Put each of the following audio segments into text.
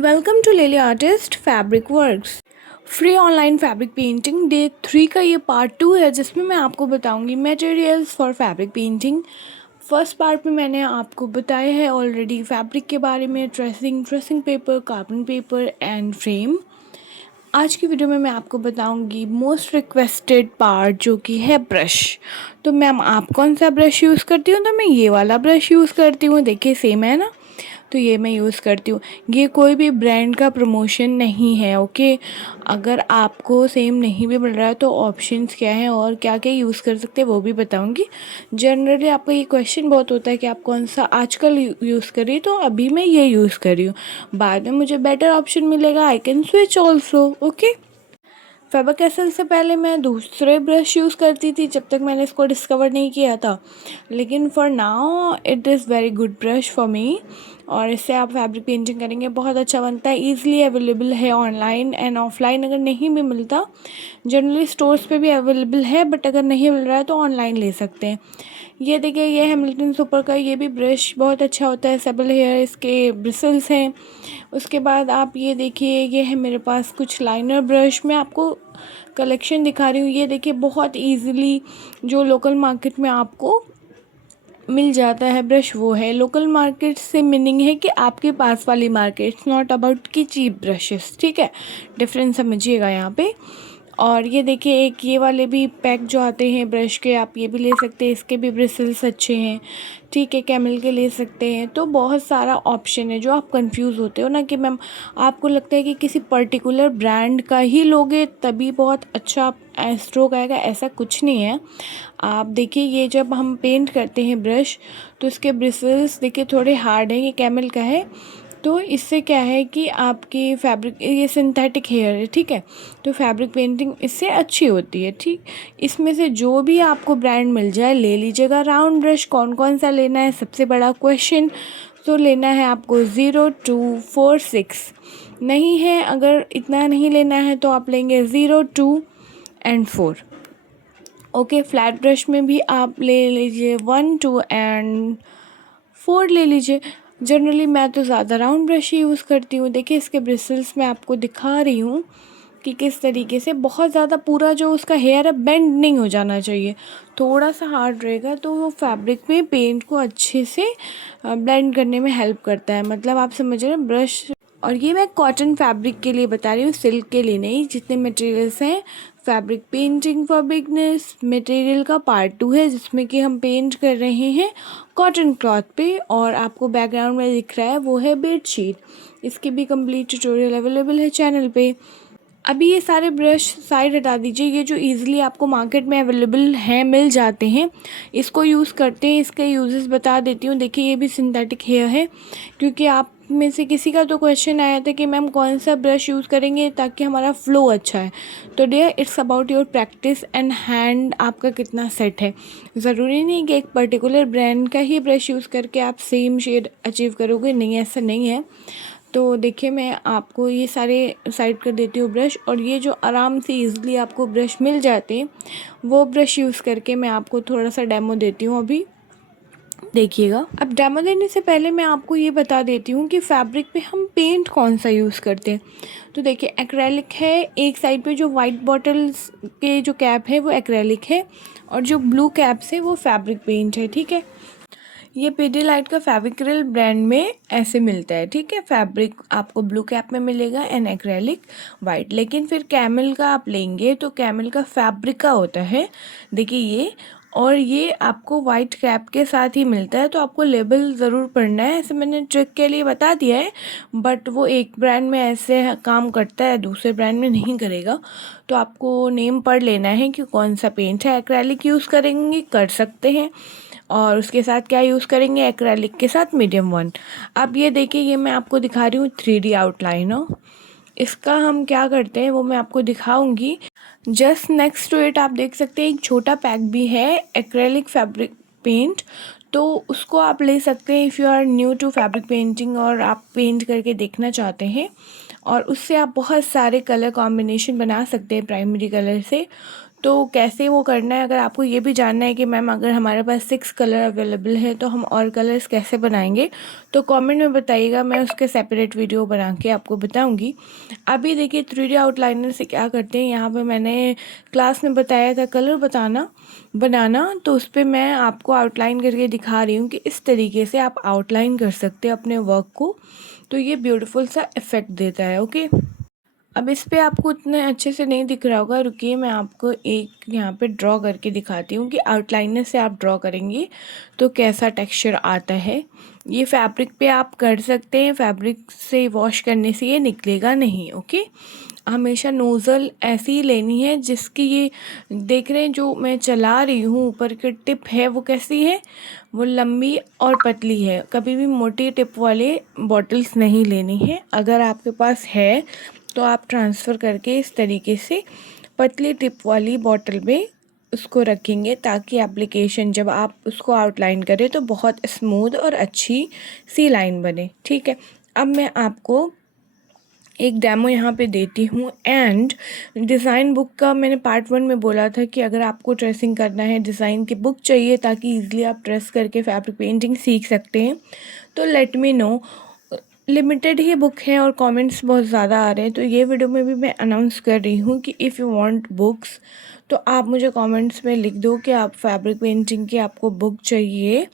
Welcome to लेली artist fabric works. Free online fabric painting day 3 का ये part 2 है, जिसमें मैं आपको बताऊंगी materials for fabric painting. First part में मैंने आपको बताया है ऑलरेडी फैब्रिक के बारे में, tracing paper, carbon paper and frame. आज की वीडियो में मैं आपको बताऊंगी मोस्ट रिक्वेस्टेड पार्ट, जो कि है ब्रश। तो मैम आप कौन सा ब्रश यूज़ करती हूँ? तो मैं ये वाला ब्रश यूज़ करती हूँ। देखिए सेम है ना, तो ये मैं यूज़ करती हूँ। ये कोई भी ब्रांड का प्रमोशन नहीं है, ओके। अगर आपको सेम नहीं भी मिल रहा है तो ऑप्शंस क्या हैं और क्या क्या यूज़ कर सकते हैं वो भी बताऊँगी। जनरली आपका ये क्वेश्चन बहुत होता है कि आप कौन सा आजकल यूज़ कर रही है, तो अभी मैं ये यूज़ कर रही हूँ। बाद में मुझे बेटर ऑप्शन मिलेगा, I can switch also, okay. Favour castle से पहले मैं दूसरे ब्रश यूज़ करती थी जब तक मैंने इसको डिस्कवर नहीं किया था, लेकिन for now it is very good brush for me. और इससे आप फैब्रिक पेंटिंग करेंगे, बहुत अच्छा बनता है। ईज़िली अवेलेबल है ऑनलाइन एंड ऑफलाइन। अगर नहीं भी मिलता, जनरली स्टोर्स पे भी अवेलेबल है, बट अगर नहीं मिल रहा है तो ऑनलाइन ले सकते हैं। ये देखिए, ये है मिल्टन सुपर का, ये भी ब्रश बहुत अच्छा होता है। सेबल हेयर इसके ब्रिसल्स हैं। उसके बाद आप ये देखिए, ये है मेरे पास कुछ लाइनर ब्रश। मैं आपको कलेक्शन दिखा रही हूँ। ये देखिए, बहुत इजीली जो लोकल मार्केट में आपको मिल जाता है ब्रश, वो है। लोकल मार्केट से मीनिंग है कि आपके पास वाली मार्केट, नॉट अबाउट की चीप ब्रशेस, ठीक है। डिफरेंस समझिएगा यहाँ पे। और ये देखिए, एक ये वाले भी पैक जो आते हैं ब्रश के, आप ये भी ले सकते हैं। इसके भी ब्रिसल्स अच्छे हैं, ठीक है। कैमल के ले सकते हैं। तो बहुत सारा ऑप्शन है। जो आप कंफ्यूज होते हो ना कि मैम आपको लगता है कि किसी पर्टिकुलर ब्रांड का ही लोगे तभी बहुत अच्छा स्ट्रोक आएगा, ऐसा कुछ नहीं है। आप देखिए, ये जब हम पेंट करते हैं ब्रश, तो इसके ब्रिसल्स देखिए थोड़े हार्ड है। ये कैमल का है, तो इससे क्या है कि आपकी फैब्रिक, ये सिंथेटिक हेयर है, ठीक है। तो फैब्रिक पेंटिंग इससे अच्छी होती है, ठीक। इसमें से जो भी आपको ब्रांड मिल जाए ले लीजिएगा। राउंड ब्रश कौन कौन सा लेना है, सबसे बड़ा क्वेश्चन। तो लेना है आपको 0, 2, 4, 6। नहीं है, अगर इतना नहीं लेना है तो आप लेंगे 0, 2 एंड 4, ओके। फ्लैट ब्रश में भी आप ले लीजिए 1, 2 एंड 4 ले लीजिए। जनरली मैं तो ज़्यादा राउंड ब्रश ही यूज़ करती हूँ। देखिए, इसके ब्रिसल्स मैं आपको दिखा रही हूँ कि किस तरीके से। बहुत ज़्यादा पूरा जो उसका हेयर है बेंड नहीं हो जाना चाहिए, थोड़ा सा हार्ड रहेगा तो वो फैब्रिक में पेंट को अच्छे से ब्लेंड करने में हेल्प करता है। मतलब आप समझ रहे हैं ब्रश। और ये मैं कॉटन फैब्रिक के लिए बता रही हूँ, सिल्क के लिए नहीं। जितने मटेरियल्स हैं, fabric painting for beginners material का पार्ट 2 है, जिसमें कि हम पेंट कर रहे हैं कॉटन क्लॉथ पे। और आपको बैकग्राउंड में दिख रहा है वो है बेडशीट। इसकी भी कंप्लीट ट्यूटोरियल अवेलेबल है चैनल पे। अभी ये सारे ब्रश साइड हटा दीजिए। ये जो इजीली आपको मार्केट में अवेलेबल हैं, मिल जाते हैं, इसको यूज़ करते हैं। इसके यूजेस बता देती हूँ। देखिए, ये भी सिंथेटिक हेयर है, क्योंकि आप में से किसी का तो क्वेश्चन आया था कि मैम कौन सा ब्रश यूज़ करेंगे ताकि हमारा फ्लो अच्छा है। तो dear, it's about your practice and hand, आपका कितना सेट है। ज़रूरी नहीं कि एक पर्टिकुलर ब्रांड का ही ब्रश यूज़ करके आप सेम शेड अचीव करोगे, नहीं, ऐसा नहीं है। तो देखिए, मैं आपको ये सारे साइड कर देती हूँ ब्रश। और ये जो आराम से इजीली आपको ब्रश मिल जाते हैं, वो ब्रश यूज़ करके मैं आपको थोड़ा सा डेमो देती हूँ अभी। देखिएगा। अब डेमो देने से पहले मैं आपको ये बता देती हूँ कि फैब्रिक पे हम पेंट कौन सा यूज़ करते हैं। तो देखिए, एक्रेलिक है। एक साइड पे जो वाइट बॉटल्स के जो कैप है वो एक्रेलिक है, और जो ब्लू कैप्स है वो फैब्रिक पेंट है, ठीक है। ये पीडीलाइट का फेविक्रिल ब्रांड में ऐसे मिलता है, ठीक है। फैब्रिक आपको ब्लू कैप में मिलेगा एंड एक्रेलिक वाइट। लेकिन फिर कैमल का आप लेंगे तो कैमल का फैब्रिक का होता है, देखिए ये। और ये आपको वाइट कैप के साथ ही मिलता है, तो आपको लेबल ज़रूर पढ़ना है। ऐसे मैंने ट्रिक के लिए बता दिया है, बट वो एक ब्रांड में ऐसे काम करता है, दूसरे ब्रांड में नहीं करेगा। तो आपको नेम पढ़ लेना है कि कौन सा पेंट है। एक्रेलिक यूज़ करेंगे, कर सकते हैं। और उसके साथ क्या यूज़ करेंगे, एक्रेलिक के साथ मीडियम 1। अब ये देखिए, ये मैं आपको दिखा रही हूँ 3D आउटलाइनर। इसका हम क्या करते हैं वो मैं आपको दिखाऊंगी। जस्ट नेक्स्ट टू इट आप देख सकते हैं एक छोटा पैक भी है एक्रेलिक फैब्रिक पेंट। तो उसको आप ले सकते हैं if you are new to fabric painting और आप पेंट करके देखना चाहते हैं। और उससे आप बहुत सारे कलर कॉम्बिनेशन बना सकते हैं प्राइमरी कलर से। तो कैसे वो करना है, अगर आपको ये भी जानना है कि मैम अगर हमारे पास 6 कलर अवेलेबल है तो हम और कलर्स कैसे बनाएंगे, तो कमेंट में बताइएगा, मैं उसके सेपरेट वीडियो बना के आपको बताऊंगी। अभी देखिए 3D आउटलाइनर से क्या करते हैं, यहाँ पे मैंने क्लास में बताया था कलर बनाना, तो उस पर मैं आपको आउटलाइन करके दिखा रही हूँ कि इस तरीके से आप आउटलाइन कर सकते हैं अपने वर्क को, तो ये ब्यूटीफुल सा इफ़ेक्ट देता है। ओके, अब इस पे आपको उतने अच्छे से नहीं दिख रहा होगा, रुकिए मैं आपको एक यहाँ पे ड्रॉ करके दिखाती हूँ कि आउटलाइनर से आप ड्रॉ करेंगे तो कैसा टेक्सचर आता है। ये फैब्रिक पे आप कर सकते हैं, फैब्रिक से वॉश करने से ये निकलेगा नहीं। ओके, हमेशा नोज़ल ऐसी ही लेनी है जिसकी ये देख रहे हैं जो मैं चला रही हूँ ऊपर की टिप है वो कैसी है, वो लंबी और पतली है। कभी भी मोटी टिप वाले बॉटल्स नहीं लेनी है, अगर आपके पास है तो आप ट्रांसफ़र करके इस तरीके से पतली टिप वाली बॉटल में उसको रखेंगे, ताकि एप्लीकेशन जब आप उसको आउटलाइन करें तो बहुत स्मूथ और अच्छी सी लाइन बने। ठीक है, अब मैं आपको एक डेमो यहाँ पे देती हूँ। एंड डिज़ाइन बुक का मैंने पार्ट 1 में बोला था कि अगर आपको ट्रेसिंग करना है, डिज़ाइन की बुक चाहिए ताकि ईज़िली आप ट्रेस करके फैब्रिक पेंटिंग सीख सकते हैं, तो लेट मी नो। लिमिटेड ही बुक है और कमेंट्स बहुत ज़्यादा आ रहे हैं, तो ये वीडियो में भी मैं अनाउंस कर रही हूँ कि इफ़ यू वांट बुक्स तो आप मुझे कमेंट्स में लिख दो कि आप फैब्रिक पेंटिंग की आपको बुक चाहिए,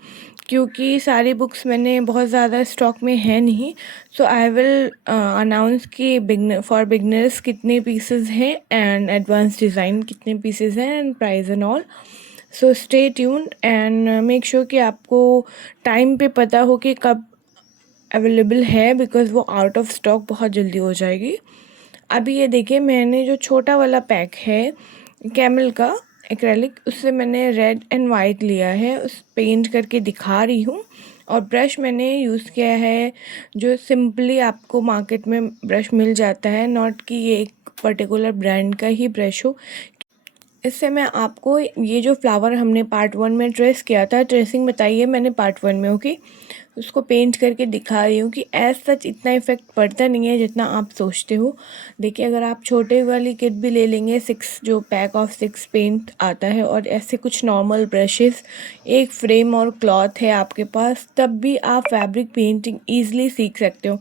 क्योंकि सारी बुक्स मैंने बहुत ज़्यादा स्टॉक में है नहीं। सो आई विल अनाउंस कि बिगनर्स कितने पीसेस हैं एंड एडवांस डिज़ाइन कितने पीसेस हैं and price and all. So stay tuned and make sure कि आपको टाइम पे पता हो कि कब अवेलेबल है, बिकॉज़ वो आउट ऑफ स्टॉक बहुत जल्दी हो जाएगी। अभी ये देखिए मैंने जो छोटा वाला पैक है कैमल का एक्रेलिक, उससे मैंने रेड एंड वाइट लिया है, उस पेंट करके दिखा रही हूँ। और ब्रश मैंने यूज़ किया है जो सिंपली आपको मार्केट में ब्रश मिल जाता है, नॉट कि ये एक पर्टिकुलर ब्रांड का ही ब्रश हो। इससे मैं आपको ये जो फ्लावर हमने पार्ट 1 में ट्रेस किया था, ट्रेसिंग बताई है मैंने पार्ट 1 में। ओके, उसको पेंट करके दिखा रही हूँ कि एज सच इतना इफेक्ट पड़ता नहीं है जितना आप सोचते हो। देखिए अगर आप छोटे वाली किट भी ले लेंगे, 6 जो पैक ऑफ 6 पेंट आता है, और ऐसे कुछ नॉर्मल ब्रशेस, एक फ्रेम और क्लॉथ है आपके पास, तब भी आप फैब्रिक पेंटिंग ईजिली सीख सकते हो।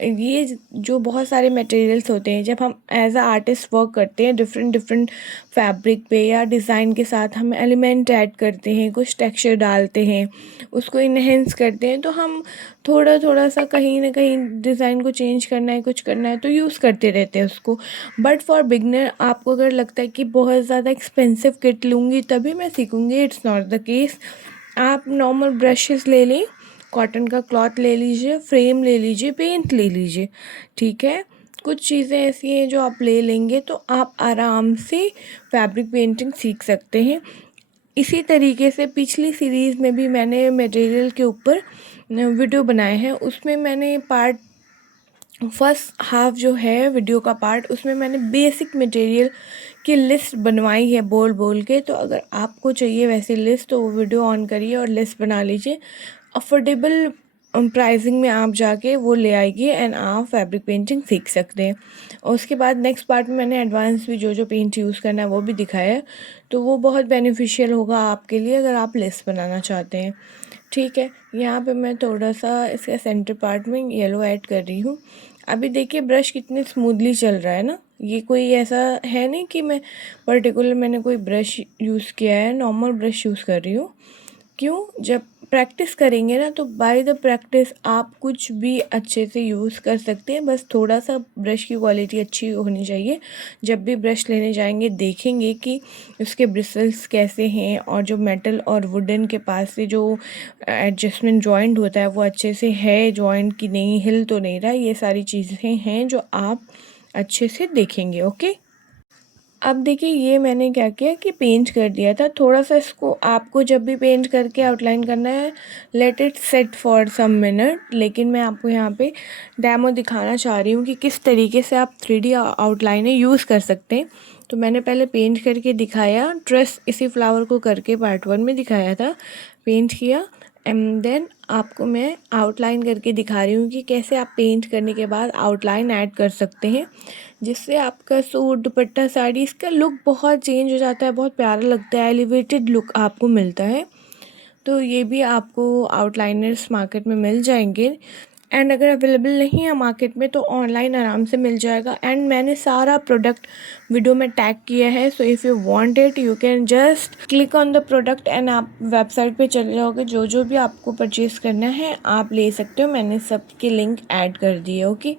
ये जो बहुत सारे मटेरियल्स होते हैं, जब हम एज अ आर्टिस्ट वर्क करते हैं डिफरेंट डिफरेंट फैब्रिक पे या डिज़ाइन के साथ हम एलिमेंट ऐड करते हैं, कुछ टेक्सचर डालते हैं, उसको इन्हेंस करते हैं, तो हम थोड़ा थोड़ा सा कहीं ना कहीं डिज़ाइन को चेंज करना है, कुछ करना है तो यूज़ करते रहते हैं उसको। बट फॉर बिगनर आपको अगर लगता है कि बहुत ज़्यादा एक्सपेंसिव किट लूँगी तभी मैं सीखूँगी, इट्स नॉट द केस। आप नॉर्मल ब्रशेस ले लें, कॉटन का क्लॉथ ले लीजिए, फ्रेम ले लीजिए, पेंट ले लीजिए। ठीक है, कुछ चीज़ें ऐसी हैं जो आप ले लेंगे तो आप आराम से फैब्रिक पेंटिंग सीख सकते हैं। इसी तरीके से पिछली सीरीज़ में भी मैंने मटेरियल के ऊपर वीडियो बनाए हैं, उसमें मैंने पार्ट फर्स्ट हाफ जो है वीडियो का पार्ट, उसमें मैंने बेसिक मटेरियल की लिस्ट बनवाई है बोल बोल के। तो अगर आपको चाहिए वैसी लिस्ट तो वो वीडियो ऑन करिए और लिस्ट बना लीजिए। अफोर्डेबल प्राइसिंग में आप जाके वो ले आइए एंड आप फैब्रिक पेंटिंग सीख सकते हैं। और उसके बाद नेक्स्ट पार्ट में मैंने एडवांस भी जो जो पेंट यूज़ करना है वो भी दिखाया है, तो वो बहुत बेनिफिशियल होगा आपके लिए अगर आप लिस्ट बनाना चाहते हैं। ठीक है, यहाँ पे मैं थोड़ा सा इसका सेंटर पार्ट में येलो ऐड कर रही हूँ। अभी देखिए ब्रश कितनी स्मूथली चल रहा है ना, ये कोई ऐसा है नहीं कि मैं पर्टिकुलर मैंने कोई ब्रश यूज़ किया है, नॉर्मल ब्रश यूज़ कर रही हूँ। क्यों, जब प्रैक्टिस करेंगे ना तो बाय द प्रैक्टिस आप कुछ भी अच्छे से यूज़ कर सकते हैं, बस थोड़ा सा ब्रश की क्वालिटी अच्छी होनी चाहिए। जब भी ब्रश लेने जाएंगे देखेंगे कि उसके ब्रिसल्स कैसे हैं, और जो मेटल और वुडन के पास से जो एडजस्टमेंट जॉइंट होता है वो अच्छे से है जॉइंट की नहीं, हिल तो नहीं रहा। ये सारी चीज़ें हैं जो आप अच्छे से देखेंगे। ओके, अब देखिए ये मैंने क्या किया कि पेंट कर दिया था थोड़ा सा इसको। आपको जब भी पेंट करके आउटलाइन करना है, let it set for some minute, लेकिन मैं आपको यहाँ पे डेमो दिखाना चाह रही हूँ कि किस तरीके से आप 3D आउटलाइनें यूज़ कर सकते हैं। तो मैंने पहले पेंट करके दिखाया, ट्रेस इसी फ्लावर को करके पार्ट 1 में दिखाया था, पेंट किया एंड देन आपको मैं आउटलाइन करके दिखा रही हूँ कि कैसे आप पेंट करने के बाद आउटलाइन ऐड कर सकते हैं। जिससे आपका सूट, दुपट्टा, साड़ी, इसका लुक बहुत चेंज हो जाता है, बहुत प्यारा लगता है, एलिवेटेड लुक आपको मिलता है। तो ये भी आपको आउटलाइनर्स मार्केट में मिल जाएंगे, एंड अगर अवेलेबल नहीं है मार्केट में तो ऑनलाइन आराम से मिल जाएगा। एंड मैंने सारा प्रोडक्ट वीडियो में टैग किया है, so if you want it you can just click on the product and आप वेबसाइट पे चले जाओगे। जो जो भी आपको परचेज़ करना है आप ले सकते हो, मैंने सबके लिंक ऐड कर दिए। ओके,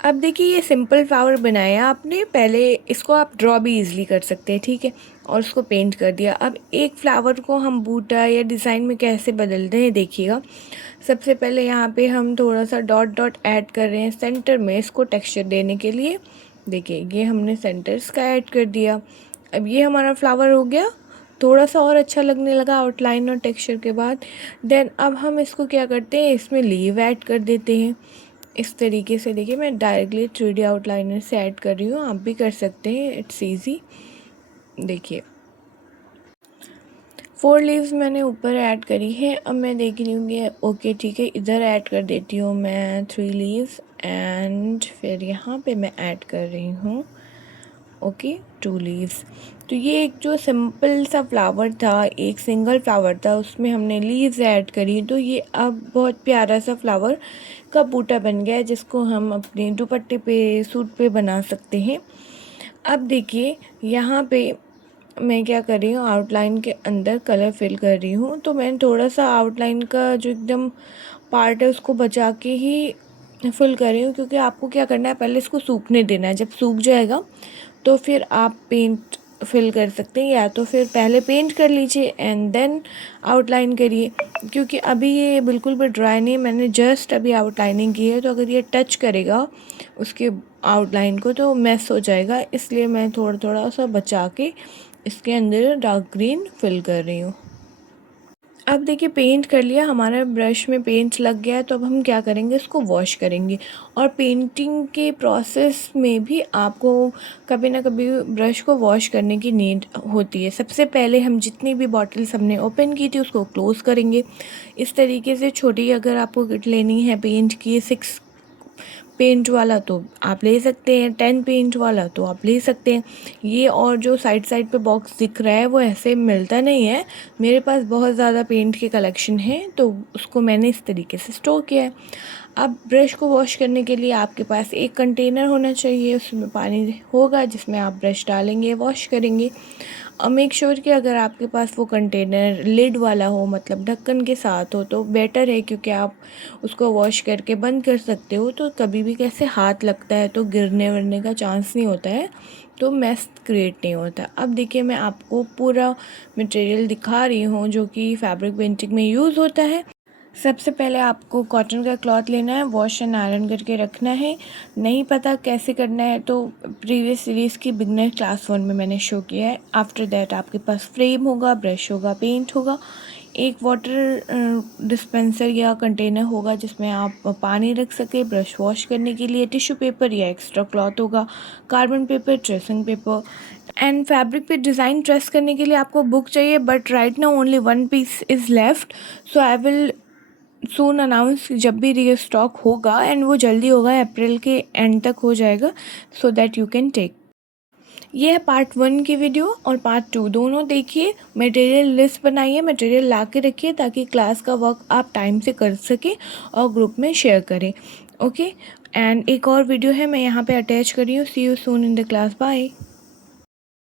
अब देखिए ये सिंपल फ्लावर बनाया आपने, पहले इसको आप ड्रॉ भी इजीली कर सकते हैं, ठीक है, और उसको पेंट कर दिया। अब एक फ्लावर को हम बूटा या डिज़ाइन में कैसे बदलते हैं देखिएगा। सबसे पहले यहाँ पे हम थोड़ा सा डॉट डॉट ऐड कर रहे हैं सेंटर में, इसको टेक्सचर देने के लिए। देखिए ये हमने सेंटर्स का ऐड कर दिया। अब ये हमारा फ्लावर हो गया, थोड़ा सा और अच्छा लगने लगा आउटलाइन और टेक्सचर के बाद। देन अब हम इसको क्या करते हैं, इसमें लीव ऐड कर देते हैं इस तरीके से। देखिए मैं डायरेक्टली 3D आउटलाइनर से ऐड कर रही हूँ, आप भी कर सकते हैं, इट्स ईजी। देखिए 4 लीव्स मैंने ऊपर ऐड करी है। अब मैं देख रही हूँ कि ओके ठीक है, इधर ऐड कर देती हूँ मैं 3 लीव्स, एंड फिर यहाँ पे मैं ऐड कर रही हूँ ओके 2 लीव्स। तो ये एक जो सिंपल सा फ्लावर था, एक सिंगल फ्लावर था, उसमें हमने लीव्स ऐड करी, तो ये अब बहुत प्यारा सा फ्लावर का बूटा बन गया है, जिसको हम अपने दुपट्टे पे, सूट पे बना सकते हैं। अब देखिए यहाँ पे मैं क्या कर रही हूँ, आउटलाइन के अंदर कलर फिल कर रही हूँ। तो मैंने थोड़ा सा आउटलाइन का जो एकदम पार्ट है उसको बचा के ही फिल कर रही हूँ, क्योंकि आपको क्या करना है, पहले इसको सूखने देना है। जब सूख जाएगा तो फिर आप पेंट फिल कर सकते हैं, या तो फिर पहले पेंट कर लीजिए एंड देन आउटलाइन करिए, क्योंकि अभी ये बिल्कुल भी ड्राई नहीं, मैंने जस्ट अभी आउटलाइनिंग की है। तो अगर ये टच करेगा उसके आउटलाइन को तो मैस हो जाएगा, इसलिए मैं थोड़ा थोड़ा सा बचा के इसके अंदर डार्क ग्रीन फिल कर रही हूँ। अब देखिए पेंट कर लिया, हमारा ब्रश में पेंट लग गया है, तो अब हम क्या करेंगे, इसको वॉश करेंगे। और पेंटिंग के प्रोसेस में भी आपको कभी ना कभी ब्रश को वॉश करने की नीड होती है। सबसे पहले हम जितनी भी बॉटल्स हमने ओपन की थी उसको क्लोज़ करेंगे इस तरीके से। छोटी अगर आपको किट लेनी है पेंट की, 6 पेंट वाला तो आप ले सकते हैं, 10 पेंट वाला तो आप ले सकते हैं। ये और जो साइड साइड पे बॉक्स दिख रहा है वो ऐसे मिलता नहीं है, मेरे पास बहुत ज़्यादा पेंट के कलेक्शन है तो उसको मैंने इस तरीके से स्टोर किया है। अब ब्रश को वॉश करने के लिए आपके पास एक कंटेनर होना चाहिए, उसमें पानी होगा जिसमें आप ब्रश डालेंगे, वॉश करेंगे। और मेक श्योर कि अगर आपके पास वो कंटेनर लिड वाला हो, मतलब ढक्कन के साथ हो, तो बेटर है, क्योंकि आप उसको वॉश करके बंद कर सकते हो। तो कभी भी कैसे हाथ लगता है तो गिरने वरने का चांस नहीं होता है, तो मेस क्रिएट नहीं होता। अब देखिए मैं आपको पूरा मटेरियल दिखा रही हूँ जो कि फैब्रिक पेंटिंग में यूज़ होता है। सबसे पहले आपको कॉटन का क्लॉथ लेना है, वॉश एंड आयरन करके रखना है। नहीं पता कैसे करना है तो प्रीवियस सीरीज़ की बिगनर क्लास 1 में मैंने शो किया है। आफ्टर दैट आपके पास फ्रेम होगा, ब्रश होगा, पेंट होगा, एक वाटर डिस्पेंसर या कंटेनर होगा जिसमें आप पानी रख सके, ब्रश वॉश करने के लिए, टिश्यू पेपर या एक्स्ट्रा क्लॉथ होगा, carbon paper, tracing paper, and fabric पे डिज़ाइन ट्रेस करने के लिए आपको बुक चाहिए। But right now only 1 piece is left, so I will soon announce जब भी रीस्टॉक होगा, एंड वो जल्दी होगा, अप्रैल के एंड तक हो जाएगा, so that you can take. ये है पार्ट 1 की वीडियो, और पार्ट 2 दोनों देखिए। मटेरियल लिस्ट बनाइए, मटेरियल ला के रखिए ताकि क्लास का वर्क आप टाइम से कर सकें और ग्रुप में शेयर करें। ओके, एंड एक और वीडियो है मैं यहाँ पे अटैच करी हूँ। See you soon in the class, bye.